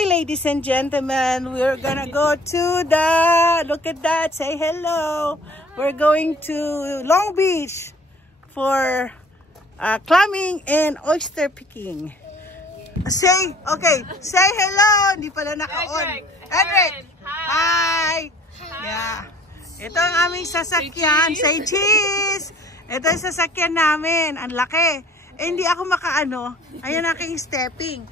Okay, ladies and gentlemen, we're gonna go to the, look at that, say hello. We're going to Long Beach for clamming and oyster picking. Say, okay, say hello. Hindi pala naka-on. Edric, hi. Yeah. Ito ang aming sasakyan. Say cheese. Ito ang sasakyan namin. Ang laki. Eh, hindi ako makaano. Ayan aking stepping.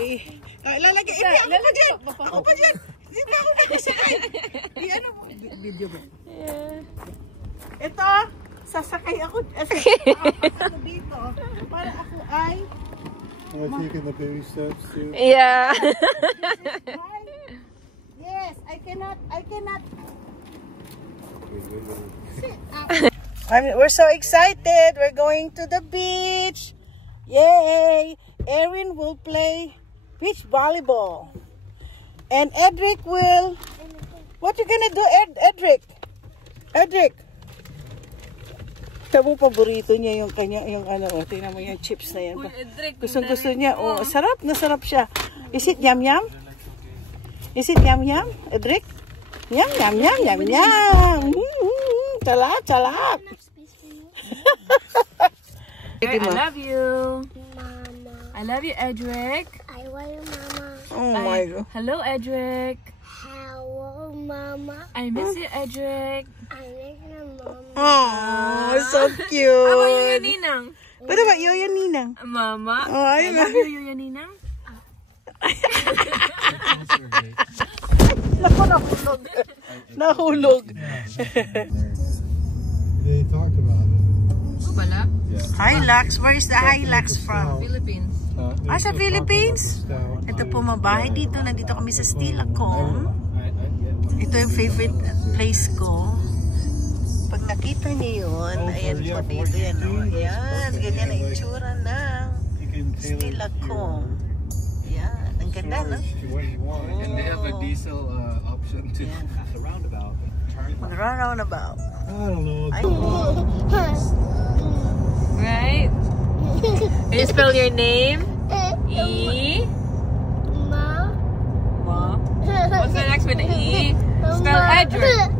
Eh, lalagay. Hindi, ako pa dyan. Ako pa dyan. Hindi pa ako mag-sakay. Ano mo? Video ba? Ito, sasakay ako. Ako dito. Para ako ay... Am I taking the baby steps too? Yeah. Yes, I cannot. Sit up. We're so excited. We're going to the beach. Yay! Erin will play beach volleyball. And Edric will... What you gonna do, Edric? Edric! Tabo paborito niya yung kanya, yung ano, tingnan mo yung chips na yan. Gusto niya. Oh, sarap na sarap siya. Is it yum yum? Is it yum yum, Edric? Yum yum yum yum yum. Talap, talap. I love you. Mama. I love you, Edric. I love you, Mama. Oh my God. Hello, Edric. Hello, Mama. I miss you, Edric. I miss you, Mama. Oh, so cute. How about you, Ninang? What about you, Ninang? Mama. Oh, I love you, Ninang. Nahulog. Nahulog. They talked about it. Oh, bala? Hilux. Where is the Hilux from? Philippines. Sa Philippines? Ito po mabahay dito. Nandito kami sa Steilacoom. Ito yung favorite place ko. Pag nakita niyo yun, ayan po dito yan. Ayan, ganyan na itsura ng Steilacoom. Ayan, ang ganda, no? And they have a diesel option to the roundabout. Mag-roundabout. I don't know. Right? Can you spell your name? E. Ma. Ma. What's the next one? E. Spell Edric.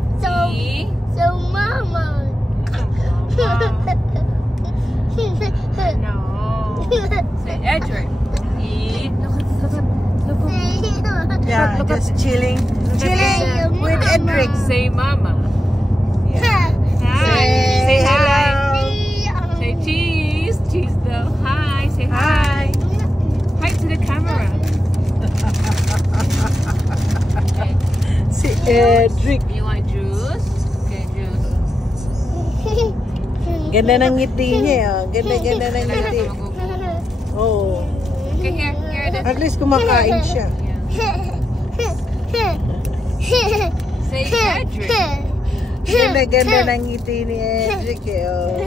E. So, Mama. No. Say Edric. E. Yeah, just chilling. Chilling with Edric. Say Mama. Yeah. Hi. Say hi. Hi. Say cheese. Cheese though. Hi. Say hi. Hi to the camera. Okay. Si Edric. You want juice? Okay, juice. Ganda ng ngiti niya. Ganda ng ngiti. Oh. Okay, here it is. At least kumakain siya. Say Edric. Ganda ng ngiti ni Edric. Oh.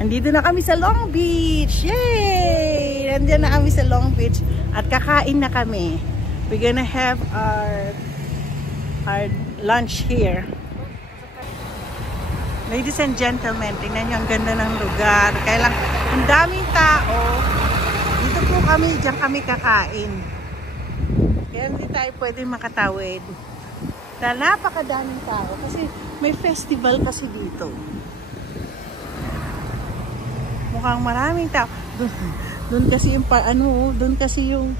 Andito na kami sa Long Beach. Yay! Nandiyan na kami sa Long Beach. At kakain na kami. We're gonna have our lunch here. Ladies and gentlemen, tingnan nyo ang ganda ng lugar. Kaya lang, ang daming tao. Dito po kami, diyan kami kakain. Kaya hindi tayo pwede makatawid. Dahil napakadaming tao. Kasi may festival kasi dito. Mukhang maraming tao. Doon kasi yung doon kasi yung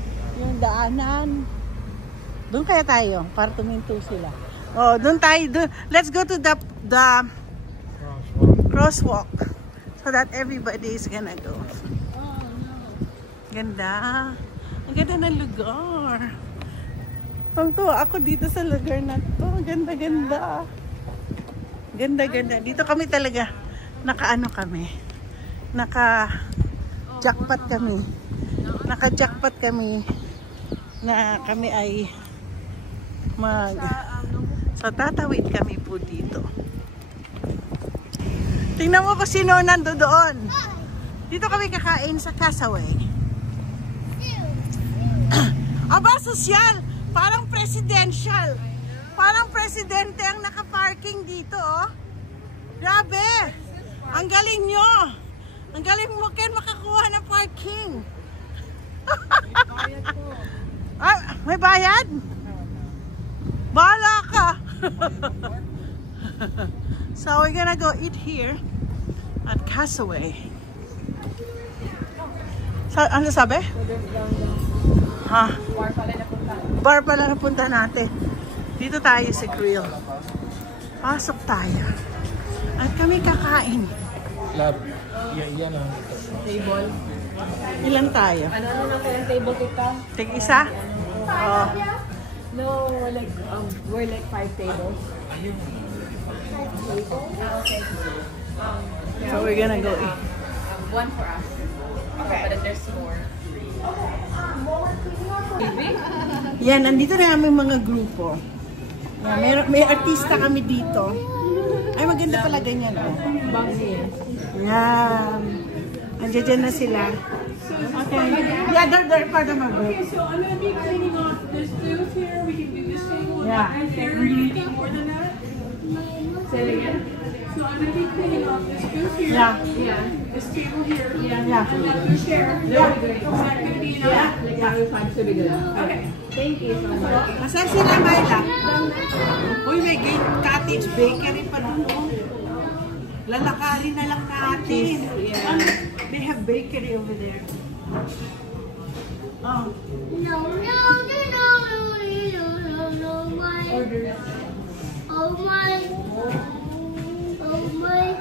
daanan. Doon kaya tayo para tuminto sila. Oh, doon tayo. Let's go to the crosswalk so that everybody is gonna go. Ganda. Ang ganda ng lugar. Tuwang-tuwa ako dito sa lugar na to. Ganda-ganda. Ganda-ganda. Dito kami talaga naka-ano kami. Naka-jackpot kami. Naka-jackpot kami na kami ay so tatawid kami po dito. Tingnan mo kung sino nando doon. Dito kami kakain sa Castaway. Aba, sosyal! Parang presidential. Parang presidente ang nakaparking dito, oh. Grabe! Ang galing nyo! Ang galing mo, Ken, makakuha ng parking. May bayad? Bahala ka! So we're gonna go eat here at Castaway. Ano sabi? Ha? Bar pala napunta natin. Dito tayo sa grill. Pasok tayo. At kami kakain. Lab. Yan ang Table. Ilan tayo? Ano na kayang table kita? Tig isa? Oh. No, we're like 5 tables. So we're gonna go eat. One for us. Okay. But if there's more. Yan, nandito na aming mga grupo. Yan, may artista kami dito. Ay, maganda pala ganyan. Oh. Yan. Andiyan na sila. Okay. Yeah, they're part of my group. So I'm going to be cleaning off this booth here. We can do this table. Yeah. And there, anything more than that? Say it again. So I'm going to be cleaning off this booth here. Yeah. Yeah. This table here. Yeah. And then your chair. Yeah. Is that going to be enough? Okay. Thank you so much. Masaya sila, Myla. Uy, may cottage bakery pa doon. Lalakarin na lang natin. They have bakery over there. Oh. No, my. Oh my. Oh my.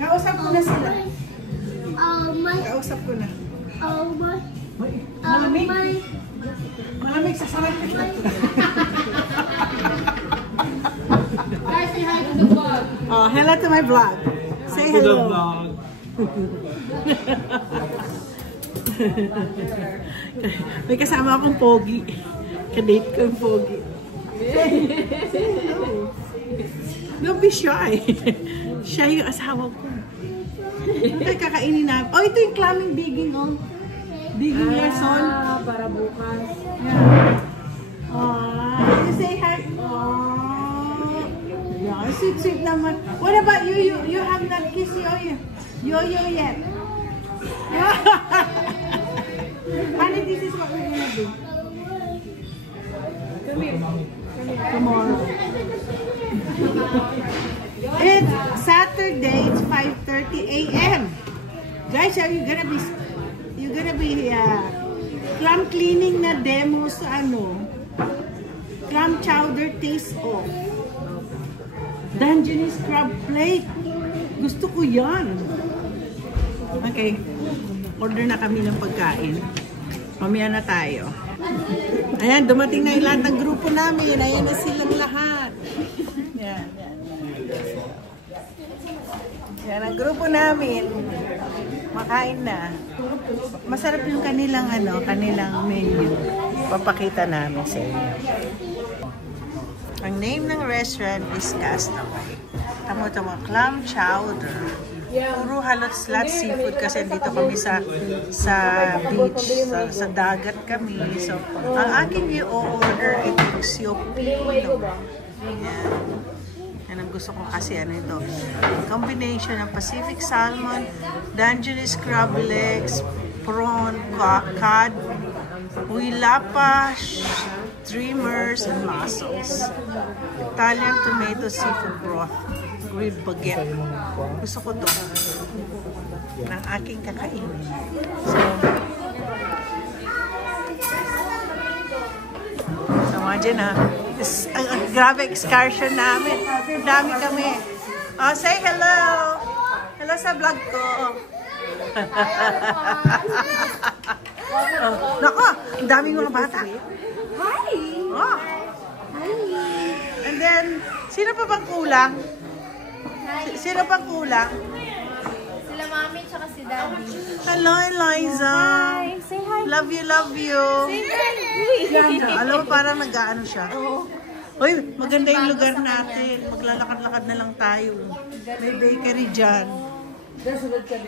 Kausap ko na sila. Oh my. Kausap ko na. Oh my. Malamig. Oh my. Malamig sa sarap. Guys, say hi to the vlog. Oh, hello to my vlog. Say hello. May kasama akong pogi. Kadate ko yung pogi. Don't be shy. Siya yung asawa ko. Ay, kakainin na. Oh, ito yung clamming digging, oh. Digging lesson. Para bukas. Yeah. You say hi. Oh. Yeah, sweet naman. What about you? You have not kissed Yo-yo yet? Honey, this is what we're gonna do. Tomorrow. It's Saturday. It's 5:30 a.m. Guys, are you gonna be clam cleaning na demo sa clam chowder taste off. Dungeness crab plate. Gusto ko yan. Okay. Order na kami ng pagkain. Mamaya na tayo. Ayan, dumating na yung lahat ng grupo namin. Ayan na silang lahat. Yan. Yan ang grupo namin. Makain na. Masarap yung kanilang menu. Papakita namin sa inyo. Ang name ng restaurant is Castaway. Tamo-tamo, clam chowder. Puro halot slat seafood kasi dito kami sa beach, sa dagat kami. So, ang aking i-order ay siopino. Yan. Yan ang gusto ko kasi ito. Combination ng Pacific salmon, Dungeness crab legs, prawn, cod, huilapa, streamers, and mussels. Italian tomato seafood broth, grilled baguette. Gusto ko to ng aking kakainin. So imagine grabe excursion namin. Dami kami. Oh, say hello. Hello sa vlog ko. Oh, nako, ang daming mga bata. Hi! Oh. And then, sino pa bang kulang? Sino pang kulang? Sila mami tsaka si daddy. Hello, Eliza. Hi! Say hi! Love you. Alam mo, parang nag-ano siya. Uy, maganda yung lugar natin. Maglalakad-lakad na lang tayo. May bakery dyan.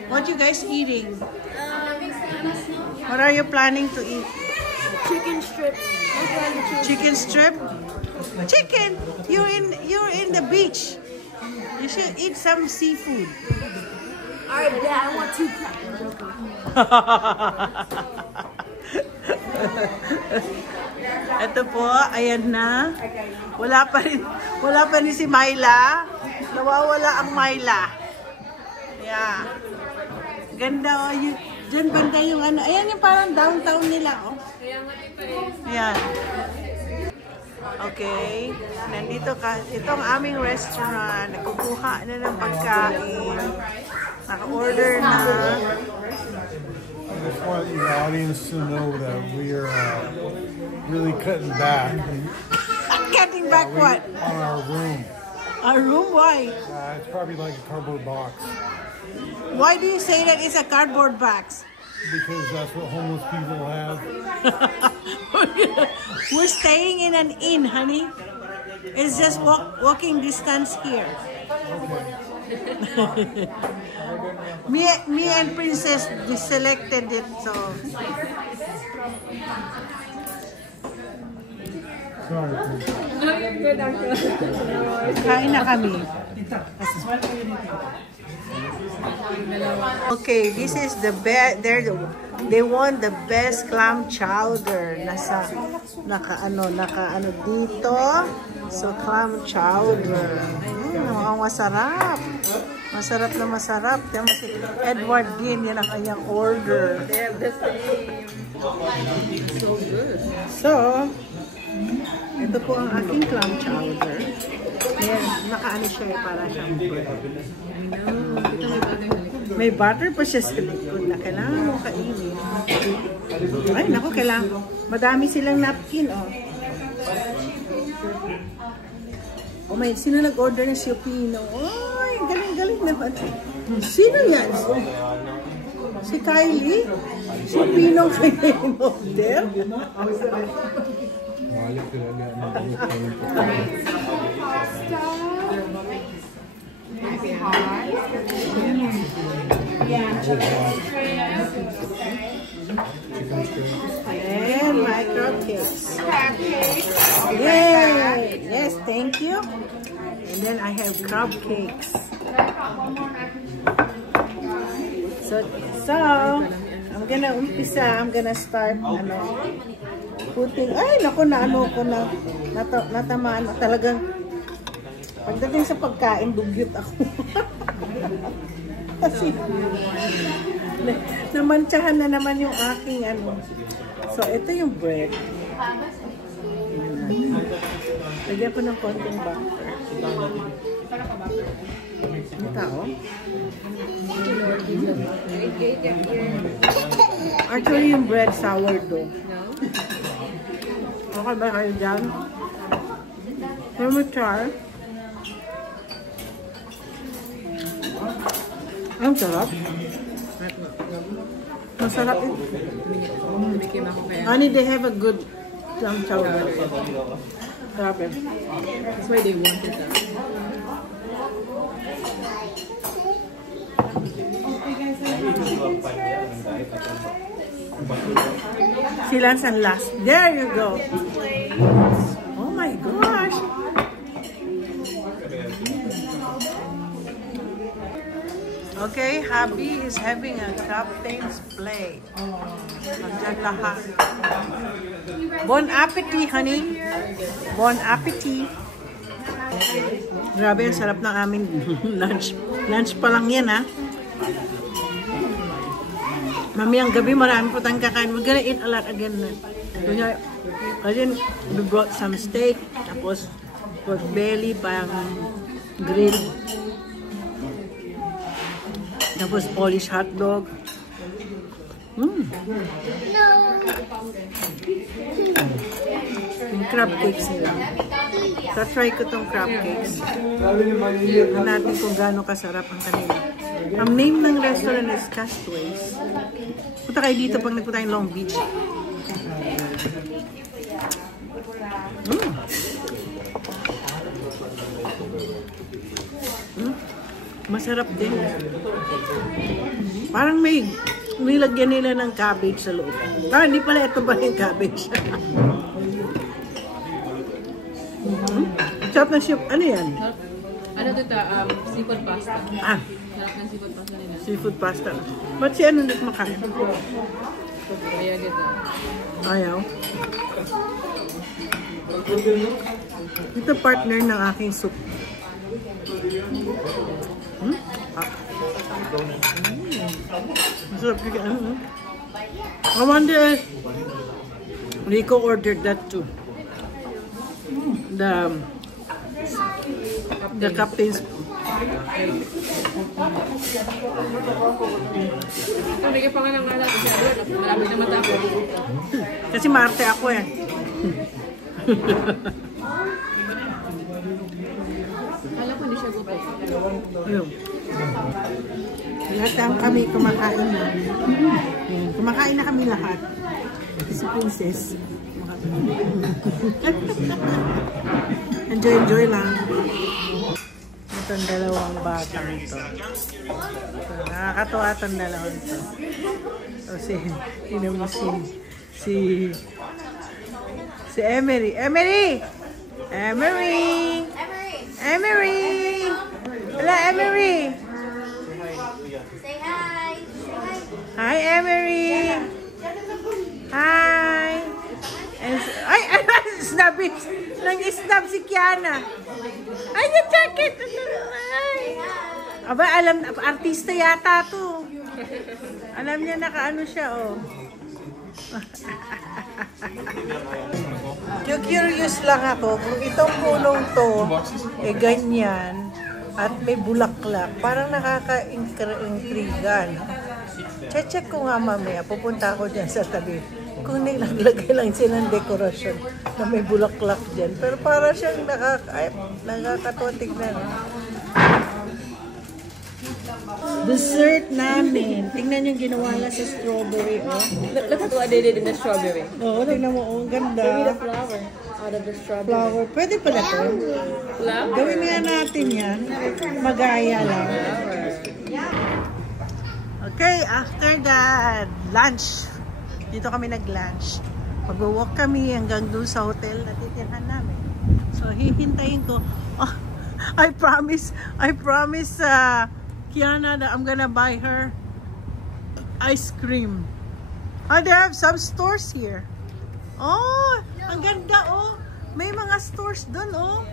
What you guys eating? What are you planning to eat? Chicken strips. Chicken strip? Chicken! You're in the beach. You should eat some seafood. Alright, Dad, I want 2 crabs. Ito po, ayan na. Wala pa rin si Myla. Nawawala ang Myla. Yeah. Ganda, oh. Diyan banda yung ano. Ayan yung parang downtown nila, oh. Ayan. Okay. Nandito ka. Ito ang aming restaurant. Nagkukuha na ng pagkain. Naka-order na. I just want the audience to know that we are really cutting back. Cutting back what? On our room. Our room? Why? It's probably like a cardboard box. Why do you say that it's a cardboard box? Because that's what homeless people have. We're staying in an inn, honey. It's just walking distance here. me and Princess selected it, so. Sorry. Kain na kami. Okay, this is the best. They won the best clam chowder. Naka ano dito. So clam chowder. Mukhang masarap. Masarap na masarap. Yan si Edward din, yan ang kanyang order. They have the same. So good. So, ito po ang aking clam chowder. Yan, nakaano siya para siyang bread. May butter pa siya sa likod na kailangan mo kainin. Ay, naku, kailangan. Madami silang napkin, oh. Oh, may, sino nag-order ng Siopino? Ay, galing-galing naman. Sino yan? Si Kylie? Siopino kaya yung order? And micro cakes. Yay! Yes, thank you. And then I have crab cakes. So I'm gonna start putting. Ay, naku, natamaan talagang. Pagdating sa pagkain, dugyot ako. Kasi namantsahan na naman yung aking ano. So, ito yung bread. Lagyan ko ng konting butter. Ang tao? Actually, yung bread sourdough. Okay ba kayo dyan? Char. Ang sarap. Masarap ito. Honey, they have a good clam chowder. Sarap eh. That's why they wanted that. Silang San last. There you go. Oh my gosh. Okay, hubby is having a captain's plate. Nandiyan lahat. Bon appetit, honey. Bon appetit. Grabe, ang sarap ng aming lunch. Lunch pa lang yan, ha? Mamayang gabi, marami po tayong kakain. We're gonna eat a lot again. Again, we brought some steak. Tapos, pork belly, pang grill. Tapos Polish hotdog. Yung crab cakes nila. Try ko tong crab cakes. Tignan natin kung gaano kasarap ang kanila. Ang name ng restaurant is Castaways. Punta kayo dito pag nagpunta tayong Long Beach. Masarap din. Parang may nilagyan nila ng cabbage sa loob. Hindi pala ito ba yung cabbage? Sarap na siya. Ano yan? Ano ito? Seafood pasta. Ah. Sarap ng seafood pasta nila. Seafood pasta. Ba't siya ano hindi kumakain? Kaya gito. Ayaw. Ito partner ng aking soup. Masarap ka ano? I wonder if Rico ordered that too. The captain's. Bigyan pa nga ng alat. Malapit na matapos. Kasi Marte ako eh. Alam ko hindi siya gutom. Ayun. Lahat ang kami kumakain na. Kumakain na kami lahat. Si Princess. Enjoy lang. Itong dalawang batang ito. Nakakatuwa itong dalawang ito. Si Emery. Emery! Hello, Emery! Say hi! Hi, Emery! Hi! Ay! Snap it! Nang-snap si Kiana! Ay, yung jacket! Ay! Aba, alam, artista yata to. Alam niya nakaano siya, oh. Curious lang ako kung itong punong to, ganyan, at may bulaklak, parang nakaka-intriga, no? Check ko nga mamaya, pupunta ako dyan sa tabi. Kung nilaglagay lang silang dekorasyon na may bulaklak dyan. Pero para siyang nakakatuwa tignan. Dessert namin. Tingnan yung ginawa na sa strawberry. Oh. Look at what they did in the strawberry. Oo, tingnan mo. Oh, ganda. They made a flower out of the strawberry. Flower. Pwede pala to. Flower? Gawin nga natin yan. Magaya lang. Okay, after that, lunch. Dito kami nag-lunch. Mag-walk kami hanggang doon sa hotel na titirhan namin. So, hihintayin ko. Oh, I promise Kiana that I'm gonna buy her ice cream. Oh, they have some stores here. Oh, ang ganda, oh. May mga stores doon, oh.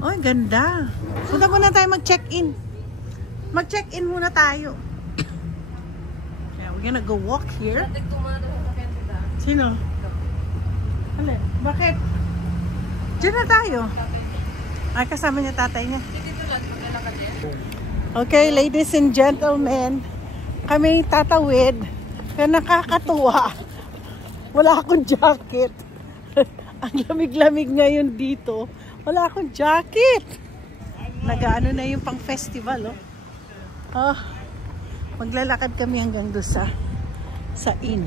Oh, ang ganda. Punta muna tayo mag-check-in. Mag-check-in muna tayo. Yeah, we're gonna go walk here. Sino? Alin? Bakit? Diyan na tayo. Ay, kasama niya tatay niya. Okay, ladies and gentlemen, kami tatawid na nakakatuwa. Wala akong jacket. Ang lamig-lamig ngayon dito. Wala akong jacket. Nagaano na yung pang festival, oh. Oh, maglalakad kami hanggang doon sa inn.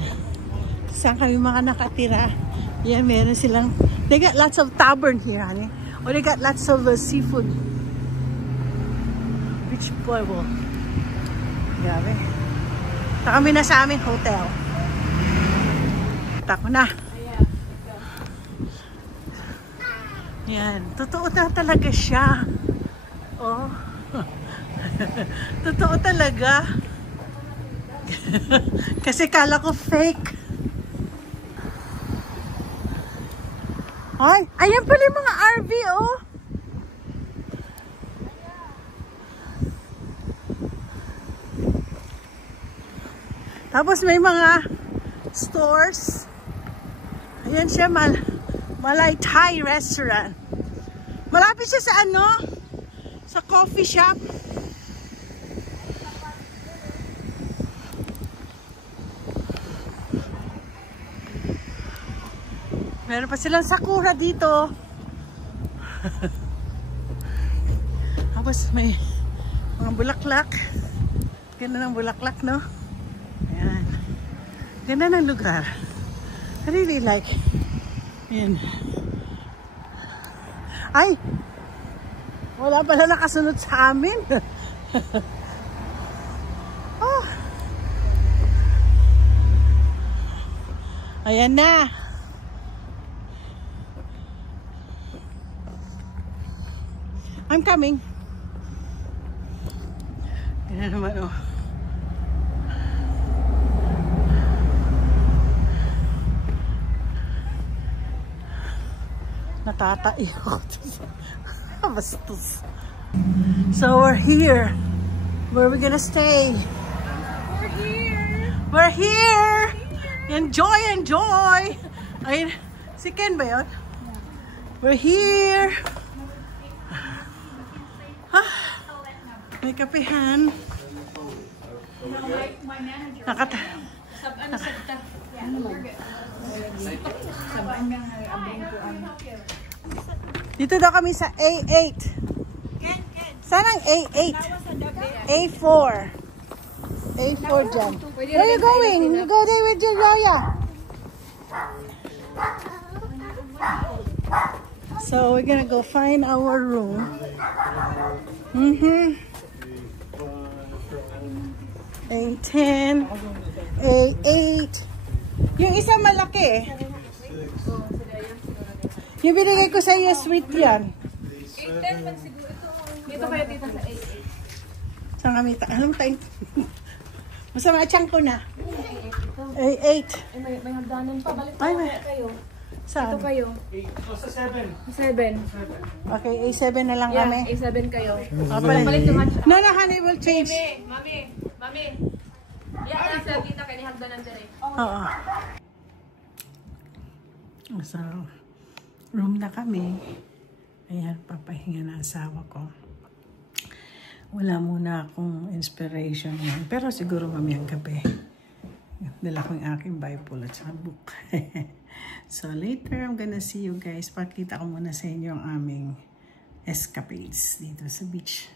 Saan kami mga nakatira. Yan, meron silang, they got lots of tavern here, honey. Or they got lots of seafood. Beach Pueblo. Grabe. Ito kami na sa aming hotel. Tako na. Yan. Totoo na talaga siya. Oh. Totoo talaga. Kasi kala ko fake. Ay, ayan pala yung mga RV, oh. Tapos may mga stores. Ayan siya, Malay Thai restaurant. Malapit siya sa ano? Sa coffee shop. Meron pa silang sakura dito. Tapos may mga bulaklak. Ganda ng bulaklak, no? Ayan. Ganda ng lugar. I really like. Ayan. Ay! Wala pala nakasunod sa amin. Oh. Ayan na. I'm coming. Ayan naman, oh. Natatayo. Bastos. So we're here. Where are we gonna stay? We're here. We're here! Enjoy, enjoy! Ay, si Ken ba yun? We're here! Ah, may kapihan. My manager. Nakata... Dito daw kami sa A8. Saan ang A8? A4. A4 dyan. Where are you going? You go there with your yaya. So we're gonna go find our room. A10, A8. Yung isa malaki. Yung binigay ko sa iyo, sweet yan. Dito kayo dito sa 8. Saan kami anong time? Masama chang ko na. A8. May hagdanan pa. Balik Ay, may. kayo. Saan? Ito kayo. Sa 7. 7. Okay, A7 na lang kami. A7 kayo. Balik no, honey, we'll change. Mami. Yeah, nasa dito kayo ni hagdanan dire. Oo. So, room na kami. Ayan, papahinga na asawa ko. Wala muna akong inspiration yan. Pero siguro mamayang gabi. Dala ko yung aking Bible at saka book. So later, I'm gonna see you guys. Pakita ko muna sa inyo ang aming escapades dito sa beach.